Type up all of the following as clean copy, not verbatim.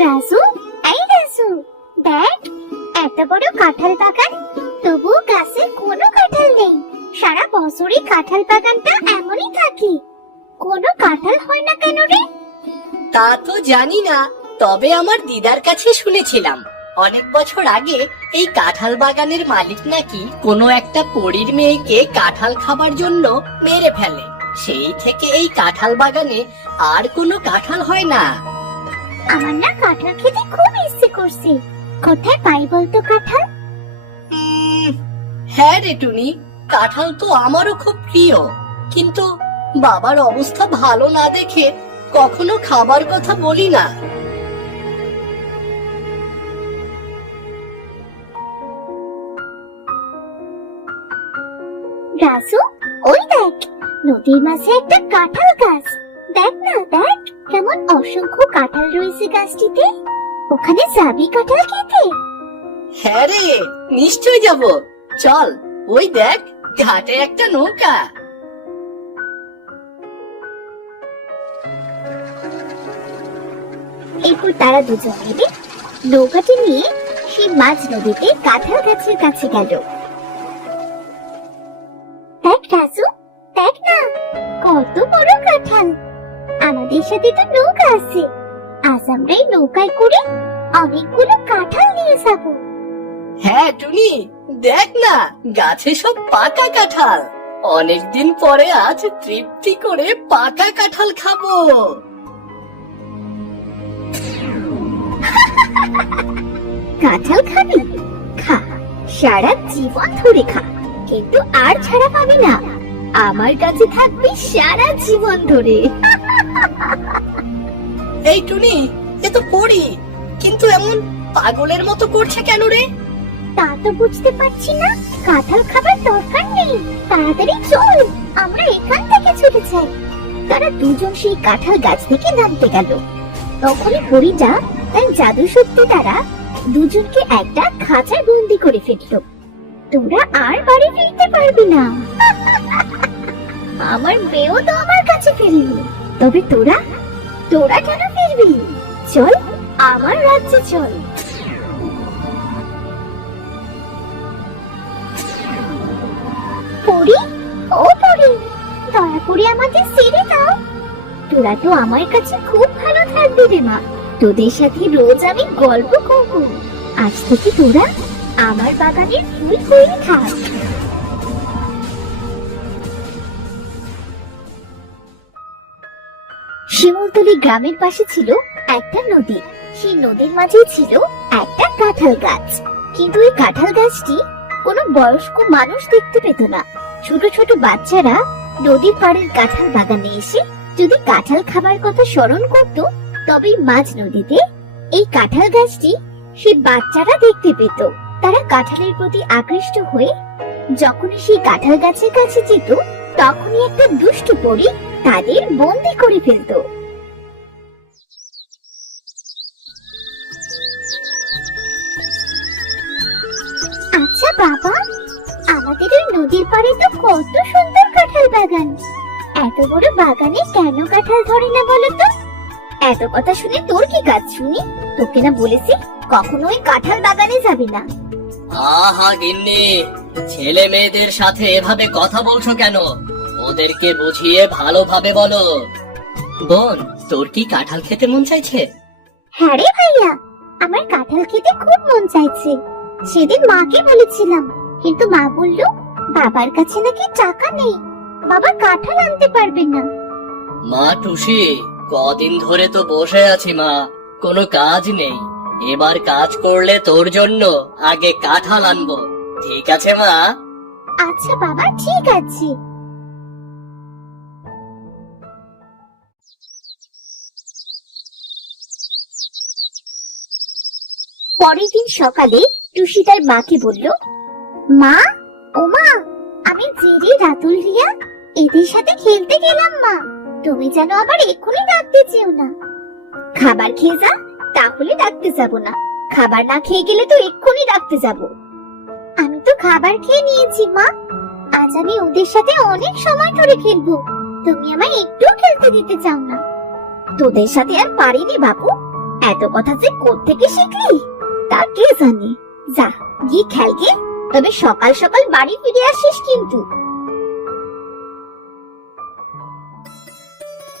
রাজু, এই রাজু, দেখ এত বড় কাঁঠাল বাগান, তবু গাছে কোনো কাঁঠাল নেই। সারা বছরই কাঁঠাল বাগানটা এমনই থাকে, কোনো কাঁঠাল হয় না কেন রে? তা তো জানি না, তবে আমার দিদার কাছে শুনেছিলাম অনেক বছর আগে এই কাঁঠাল বাগানের মালিক নাকি কোনো একটা পরীর মেয়েকে কাঁঠাল খাবার জন্য মেরে ফেলে। সেই থেকে এই কাঁঠাল বাগানে আর কোনো কাঁঠাল হয় না। আমার না কাঁঠাল খেতে খুব ইচ্ছে করছে, কোথায় পাই বলতো কাঁঠাল? হ্যাঁ রে টুনি, কাঁঠাল তো আমারও খুব প্রিয়, কিন্তু বাবার অবস্থা ভালো না দেখে কখনো খাবার কথা বলি না। রাজু, ওই দেখ নদীর মাঝে একটা কাঁঠাল গাছ। দেখ না, দেখ কেমন অসংখ্য কাঁঠাল রয়েছে গাছটিতে। ওখানে যাবি কাঁঠাল খেতে? হ্যাঁ রে, নিশ্চয় যাব। চল, ওই দেখ ঘাটে একটা নৌকা। এরপর তারা দুজন মিলে নৌকাটি নিয়ে সেই মাঝ নদীতে কাঁঠাল গাছের কাছে গেল। দেখ রাজু, দেখ না কত বড় কাঁঠাল। আমাদের সাথে তো নৌকা আছে, আজ আমরা এই নৌকায় করে অনেকগুলো কাঁঠাল নিয়ে যাবো। হ্যাঁ টুনি, দেখ না গাছে সব পাকা কাঁঠাল। অনেকদিন পরে আজ তৃপ্তি করে পাকা কাঁঠাল খাবো। কাঁঠাল খাবি? খা, সারা জীবন ধরে খা, কিন্তু আর ছাড়া পাবি না। আমার কাছে থাকবি সারা জীবন ধরে। এই টুনি, এ তো পড়ি, কিন্তু এমন পাগলের মতো করছে কেন রে? তা তো বুঝতে পারছি না। কাঁঠাল খাবার দরকার নেই, তাড়াতাড়ি চল, আমরা এখান থেকে ছুটে যাই। তারা দুজন সেই কাঁঠাল গাছ থেকে নামতে গেল। তখনই পরীটা তার জাদু শক্তি দ্বারা দুজনকে একটা খাঁচায় বন্দি করে ফেললো। তোরা আর বাড়ি ফিরতে পারবি না। আমার মেয়েও তো আমার কাছে ফিরলো, তবে তোরা তোরা কেন ফিরবি? চল আমার রাজ্যে চল। পরি, ও পরি, দয়া করে আমাদের ছেড়ে দাও। তোরা তো আমার কাছে খুব ভালো থাকবি রে মা, তোদের সাথে রোজ আমি গল্প করবো। আজ থেকে তোরা আমার বাগানের ফুল হয়ে থাক। শিমুলতলি গ্রামের পাশে ছিল একটা নদী। সেই নদীর মাঝেই ছিল একটা কাঁঠাল গাছ, কিন্তু এই কাঁঠাল গাছটি কোনো বয়স্ক মানুষ দেখতে পেত না। ছোট ছোট বাচ্চারা নদীর পাড়ের কাঁঠাল বাগানে এসে যদি কাঁঠাল খাবার কথা স্মরণ করত, তবে মাঝ নদীতে এই কাঁঠাল গাছটি সেই বাচ্চারা দেখতে পেত। তারা কাঁঠালের প্রতি আকৃষ্ট হয়ে যখনই সেই কাঁঠাল গাছের কাছে যেত, তখনই একটা দুষ্ট পরী তাদের বন্দি করে ফেলত। আচ্ছা বাবা, আমাদের ওই নদীর পাড়ে তো কত সুন্দর কাঁঠাল বাগান, এত বড় বাগানে কেন কাঁঠাল ধরে না বলো তো? এত কথা শুনে তোর কি কাজ শুনি? তোকে না বলেছি কখনো ওই কাঁঠাল বাগানে যাবি না। আহা গিন্নি, ছেলে মেয়েদের সাথে এভাবে কথা বলছো কেন? ওদেরকে বুঝিয়ে ভালোভাবে বলো। বোন, তোর কি কাঁঠাল খেতে মন চাইছে? হ্যাঁ রে ভাইয়া, আমার কাঁঠাল খেতে খুব মন চাইছে। সেদিন মাকে বলেছিলাম, কিন্তু মা বলল বাবার কাছে নাকি টাকা নেই, বাবা কাঁঠাল আনতে পারবে না। মা টুসি, কদিন ধরে তো বসে আছি মা, কোনো কাজ নেই। এবার কাজ করলে তোর জন্য আগে কাঁঠাল আনবো, ঠিক আছে মা? আচ্ছা বাবা, ঠিক আছে। পরের দিন সকালে টুসি তার মাকে বলল, মা, ও মা, আমি জিরি, রাতুল, রিয়া এদের সাথে খেলতে গেলাম মা, তুমি যেন আবার এক্ষুনি ডাকতে যেও না। খাবার খেয়ে যা, তাহলে ডাকতে যাব না। খাবার না খেয়ে গেলে তো এক্ষুনি ডাকতে যাব। আমি তো খাবার খেয়ে নিয়েছি মা, আজ আমি ওদের সাথে অনেক সময় ধরে খেলবো, তুমি আমায় একটু খেলতে দিতে চাও না। তোদের সাথে আর পারিনি বাবু, এত কথা যে কোত্থেকে শিখলি তা কে জানে। যা গিয়ে খেলগে, তবে সকাল সকাল বাড়ি ফিরে আসিস কিন্তু।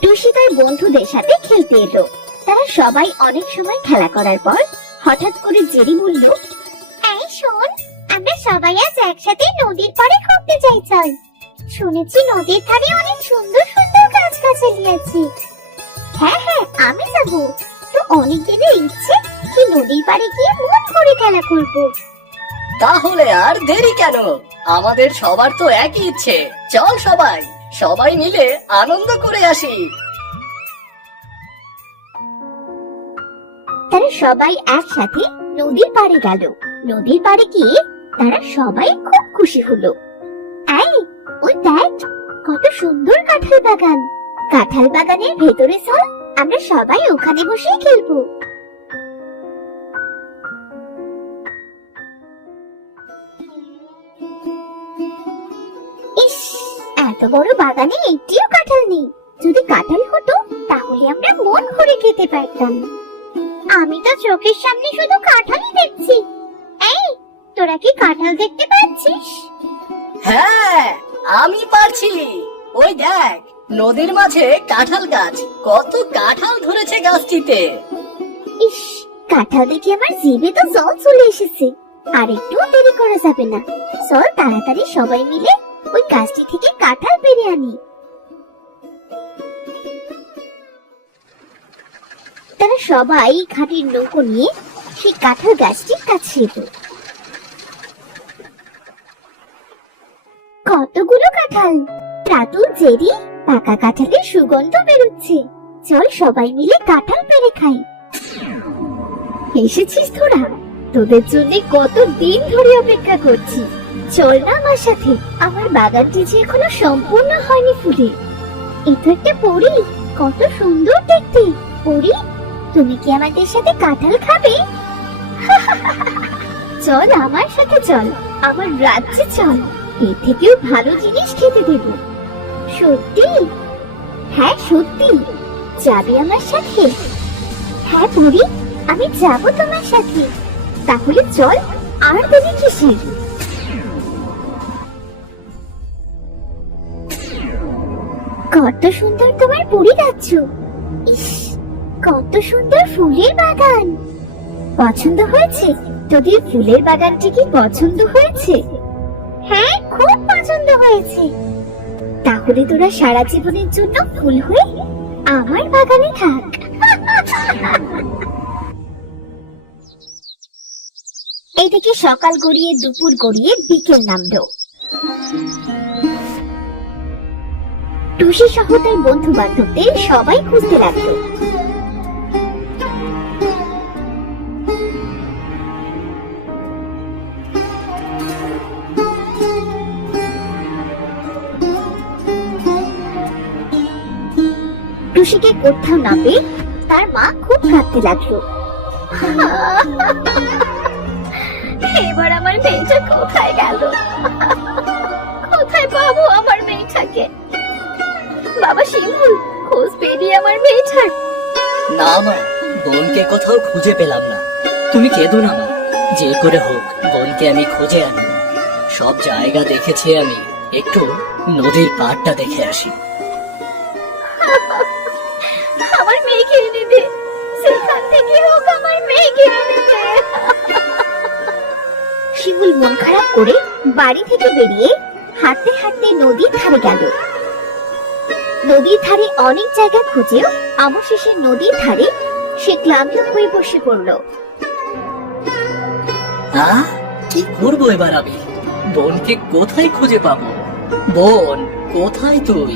টুসি তার বন্ধুদের সাথে খেলতে এলো। তারা সবাই অনেক সময় খেলা করার পর হঠাৎ করে জেরি বলল, এই শোন, আমরা সবাই আজ একসাথে নদীর পাড়ে ঘুরতে যাই, চল। শুনেছি নদীর ধারে অনেক সুন্দর সুন্দর গাছগাছালি আছে। হ্যাঁ হ্যাঁ, আমি যাবো। তো অনেক দিনের ইচ্ছে কি নদীর পাড়ে গিয়ে মন করে খেলা করবো। তাহলে আর দেরি কেন? আমাদের সবার তো একই ইচ্ছে, চল সবাই সবাই মিলে আনন্দ করে আসি। তারা সবাই একসাথে নদীর পাড়ে গেল। নদীর পাড়ে গিয়ে তারা সবাই খুব খুশি হলো। এই, ওই দেখ কত সুন্দর কাঁঠাল বাগান। কাঁঠাল বাগানের ভেতরে চল, আমরা সবাই ওখানে বসে খেলবো। ইস, এত বড় বাগানে একটিও কাঁঠাল নেই। যদি কাঁঠাল হতো তাহলে আমরা মন ভরে খেতে পারতাম। আমি তো চোখের সামনে শুধু কাঁঠালই দেখছি। এই, তোরা কি কাঁঠাল দেখতে পাচ্ছিস? হ্যাঁ, আমি পারছি। ওই দেখ, নদীর মাঝে কাঁঠাল গাছ, কত কাঁঠাল ধরেছে গাছটিতে। ইস, কাঁঠাল দেখে আমার জিভে তো জল চলে এসেছে। আর একটু দেরি করা যাবে না, চল তাড়াতাড়ি সবাই মিলে ওই গাছটি থেকে কাঁঠাল পেড়ে আনি। তারা সবাই ঘাটির নৌকো নিয়ে সেই কাঁঠাল গাছটির কাছে এলো। কতগুলো কাঁঠাল! রাতুল জেরি, পাকা কাঁঠালের সুগন্ধ বেরোচ্ছে। চল সবাই মিলে কাঁঠাল পেড়ে খাই। এসেছিস তোরা? তোদের জন্য কত দিন ধরে অপেক্ষা করছি। চল না আমার সাথে, আমার বাগানটি যে এখনো সম্পূর্ণ হয়নি ফুলে। এটা একটা পরী, কত সুন্দর দেখতে। পরী, তুমি কি আমাদের সাথে কাঁঠাল খাবে? চল আমার সাথে, চল আমার রাজ্যে চল, এর থেকেও ভালো জিনিস খেতে দেব। সত্যি? হ্যাঁ সত্যি, যাবে আমার সাথে? হ্যাঁ পরী, আমি যাব তোমার সাথে। তাহলে চল, আর দেরি কিসের? কত সুন্দর তোমার পরী রাজ্য। ইস, কত সুন্দর ফুলের বাগান। পছন্দ হয়েছে? তোদের ফুলের বাগানটি কি পছন্দ হয়েছে? হ্যাঁ, খুব পছন্দ হয়েছে। তাহলে তোরা সারা জীবনের জন্য ফুল হয়ে আমার বাগানে থাক। এদিকে সকাল গড়িয়ে দুপুর গড়িয়ে বিকেল নামলো। টুসি সহ তার বন্ধু বান্ধবদের সবাই খুঁজতে লাগলো। টুসিকে কোথাও না পেয়ে তার মা খুব কাঁদতে লাগলো। এবার আমার মেয়েটা কোথায় গেল? কোথায় পাবো আমার মেয়েটাকে? বাবা শিমুল, খোঁজ পেয়ে আমার মেয়েটার। না মা, বোনকে কোথাও খুঁজে পেলাম না। তুমি কেঁদো না মা, যে করে হোক বোনকে আমি খুঁজে আনবো। সব জায়গা দেখেছি আমি, একটু নদীর পাড়টা দেখে আসি। আমার মেয়েকে এনে দে, সেখান থেকে হোক আমার মেয়েকে এনে দে। শিমুল মন খারাপ করে বাড়ি থেকে বেরিয়ে হাঁটতে হাঁটতে নদীর ধারে গেল। নদীর ধারে অনেক জায়গা খুঁজেও অবশেষে নদীর ধারে সে ক্লান্ত হয়ে বসে পড়ল। কি করবো এবার আমি? বোনকে কোথায় খুঁজে পাবো? বোন, কোথায় তুই?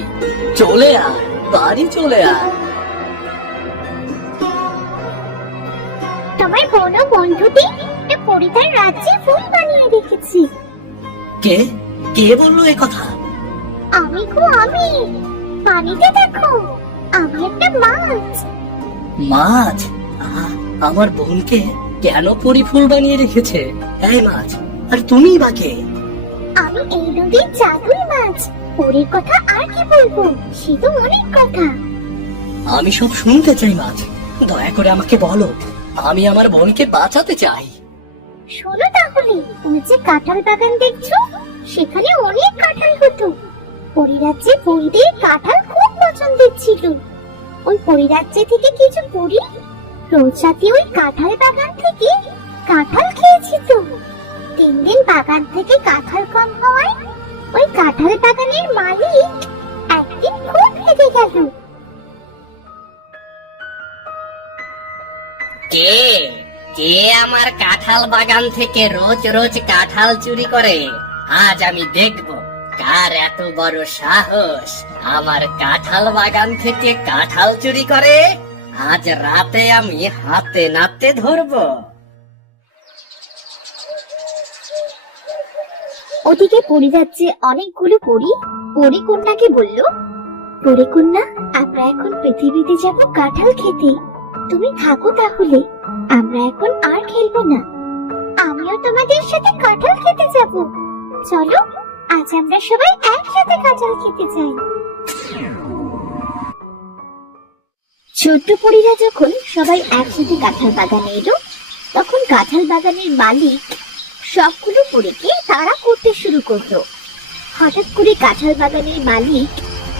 চলে আয়, বাড়ি চলে আয়। তোমার বোন ও বন্ধুটি পরিতার রাজ্যে ফুল বানিয়ে রেখেছি। কে কে বললো এ কথা? আমি গো, আমি। পানিতে দেখো, আমি একটা মাছ। মাছ? আমার বোনকে কেন পরি ফুল বানিয়ে রেখেছে? এই মাছ, আর তুমি বা কে? আমি এই নদীর জাদুই মাছ। পরীর কথা আর কি বলবো, সে তো অনেক কথা। আমি সব শুনতে চাই মাছ, দয়া করে আমাকে বলো, আমি আমার বোনকে বাঁচাতে চাই। শোনো তাহলে, ওই যে কাঁঠাল বাগান দেখছো, সেখানে অনেক কাঁঠাল হতো। পরিরাজ্যে পরিদের কাঁঠাল খুব পছন্দের ছিল। ওই পরিরাজ্যে থেকে কিছু পরি রোজ রাতে ওই কাঁঠাল বাগান থেকে কাঁঠাল খেয়েছিল। দিন দিন বাগান থেকে কাঁঠাল কম হওয়ায় ওই কাঁঠাল বাগানের মালিক একদিন খুব রেগে গেল। কে কে আমার কাঁঠাল বাগান থেকে রোজ রোজ কাঁঠাল চুরি করে? আজ আমি দেখব কার এত বড় সাহস আমার কাঁঠাল বাগান থেকে কাঁঠাল চুরি করে। আজ রাতে আমি হাতে নাতে ধরবো। ওদিকে পরিরাজ্যে অনেকগুলো পরিকন্যাকে বলল, পরিকন্যা, আমরা এখন পৃথিবীতে যাব কাঁঠাল খেতে। তুমি থাকো তাহলে, আমরা এখন আর খেলবো না। আমিও তোমাদের সাথে কাঁঠাল খেতে যাব। চলো, আজ আমরা সবাই একসাথে কাঁঠাল খেতে যাই। ছোট্ট পরীরা যখন সবাই একসাথে কাঁঠাল বাগানে এলো, তখন কাঁঠাল বাগানের মালিক সবগুলো পরীকে তাড়া করতে শুরু করলো। হঠাৎ করে কাঁঠাল বাগানের মালিক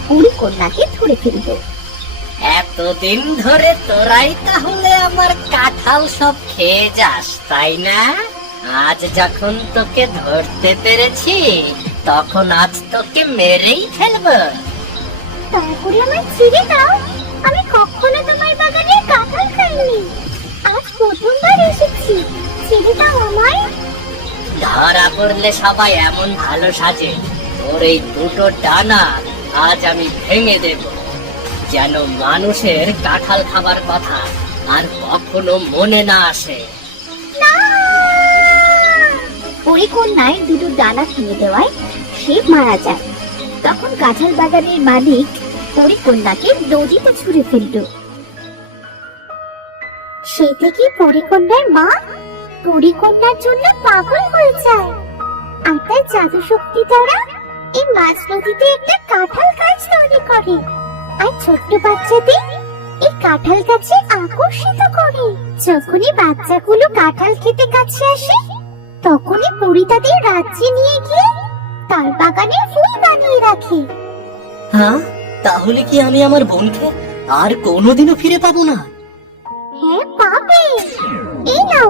পরিকন্যাকে ধরে ফেললো। এতদিন ধরে তোরাই তাহলে আমার কাঁঠাল সব খেয়ে যাস, তাই না? আজ যখন তোকে ধরতে পেরেছি, তখন আজ তোকে মেরেই ফেলবো। তারপরে আমার ছেড়ে দাও, আমি কখনো তোমার বাগানের কাঁঠাল খাইনি। আজ প্রথমবার এসেছি, ছেড়ে দাও আমায়। ধরা পড়লে সবাই এমন ভালো সাজে, ওর এই দুটো ডানা আজ আমি ভেঙে দেব, যেন মানুষের কাঁঠাল খাবার কথা আর কখনো মনে না আসে। পরিকন্যায় দুটো ডানা ভেঙে দেওয়ায় সে মারা যায়। তখন কাঁঠাল বাগানের মালিক পরিকন্যাকে নদীতে ছুঁড়ে ফেলল। সে থেকে পরিকন্যার মা পরিকন্যার জন্য পাগল হয়ে যায়, আর তার জাদু শক্তি দ্বারা এই মাছ নদীতে একটা কাঁঠাল গাছ তৈরি করে, আর ছোট্ট বাচ্চাদের এই কাঁঠাল গাছে আকর্ষিত করে। যখনই বাচ্চাগুলো কাঁঠাল খেতে কাছে আসে, তখনই পরি তাদের রাজ্যে নিয়ে গিয়ে তার বাগানে ফুল বানিয়ে রাখে। হ্যাঁ, তাহলে কি আমি আমার বোনকে আর কোনোদিনও ফিরে পাবো না? হ্যাঁ, পাবে। এই নাও,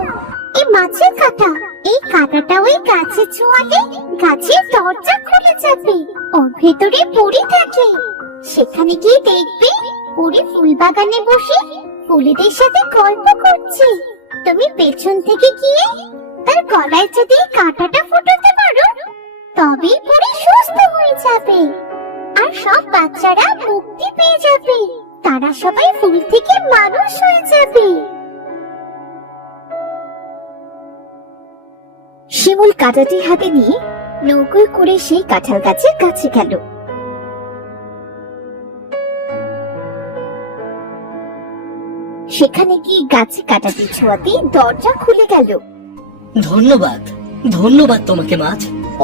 এই মাছের কাঁটা। এই কাঁটাটা ওই গাছে ছোঁয়ালে গাছের দরজা খুলে যাবে, ওর ভেতরে পরি থাকে। সেখানে গিয়ে দেখবে পরি ফুল বাগানে বসে ফুলেদের সাথে গল্প করছে। তুমি পেছন থেকে গিয়ে তার গলায় যদি কাঁটাটা ফুটাতে পারো, তবেই পরি সুস্থ হয়ে যাবে, আর সব বাচ্চারা মুক্তি পেয়ে যাবে। তারা সবাই ফুল থেকে মানুষ হয়ে যাবে। শিমুল কাঁটাটি হাতে নিয়ে নৌকোয় করে সেই কাঁঠাল গাছের কাছে গেল। সেখানে গিয়ে গাছে কাঁটাটি ছোঁয়াতে দরজা খুলে গেল। ধন্যবাদ, ধন্যবাদ তোমাকে মাছ,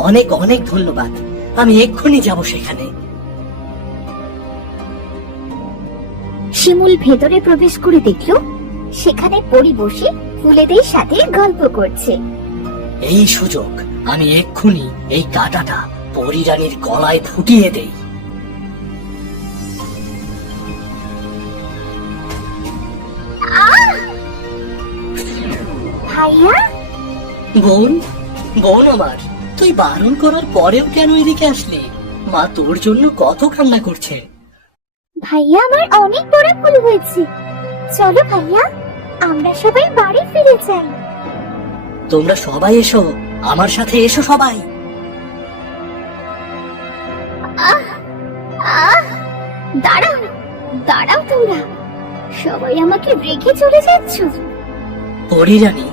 অনেক অনেক ধন্যবাদ। আমি এক্ষুনি যাব সেখানে। শিমুল ভেতরে প্রবেশ করে দেখল সেখানে পরি বসে ফুলেদের সাথে গল্প করছে। এই সুযোগ, আমি এক্ষুনি এই কাঁটাটা পরিরানীর গলায় ফুটিয়ে দেই। ভাইয়া, বোন, বোন আমার, তুই বারণ করার পরেও কেন এদিকে আসলি? মা তোর জন্য কত কান্না করছে। ভাইয়া, আমার অনেক বড় ভুল হয়েছে। চলো ভাইয়া, আমরা সবাই বাড়ি ফিরে যাই। তোমরা সবাই এসো, আমার সাথে এসো সবাই। দাঁড়াও, দাঁড়াও, তোমরা সবাই আমাকে রেখে চলে যাচ্ছ। পরিরানী,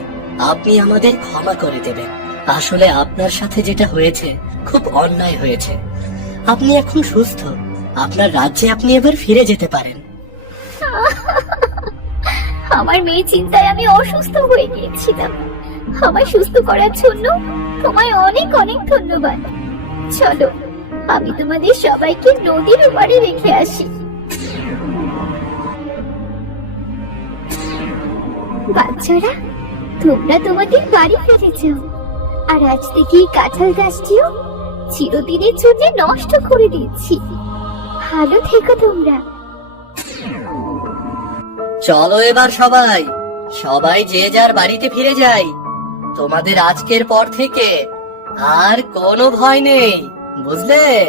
আপনি আমাদের ক্ষমা করে দেবেন। আসলে আপনার সাথে যেটা হয়েছে খুব অন্যায় হয়েছে। আপনি এখন সুস্থ, আপনার রাজ্যে আপনি এবার ফিরে যেতে পারেন। আমার মেয়ে চিন্তায় আমি অসুস্থ হয়ে গিয়েছিলাম। আমায় সুস্থ করার জন্য তোমায় অনেক অনেক ধন্যবাদ। চলো, আমি তোমাদের সবাইকে নদীর ওপারে রেখে আসি। বাচ্চারা, তোমরা তোমাদের বাড়ি ফিরে যাও। আর আজ থেকে এই কাঁঠাল গাছটিও চিরদিনের জন্য নষ্ট করে দিচ্ছি। ভালো থেকো তোমরা। চলো এবার সবাই সবাই যে যার বাড়িতে ফিরে যাই। তোমাদের আজকের পর থেকে আর কোনো ভয় নেই, বুঝলে?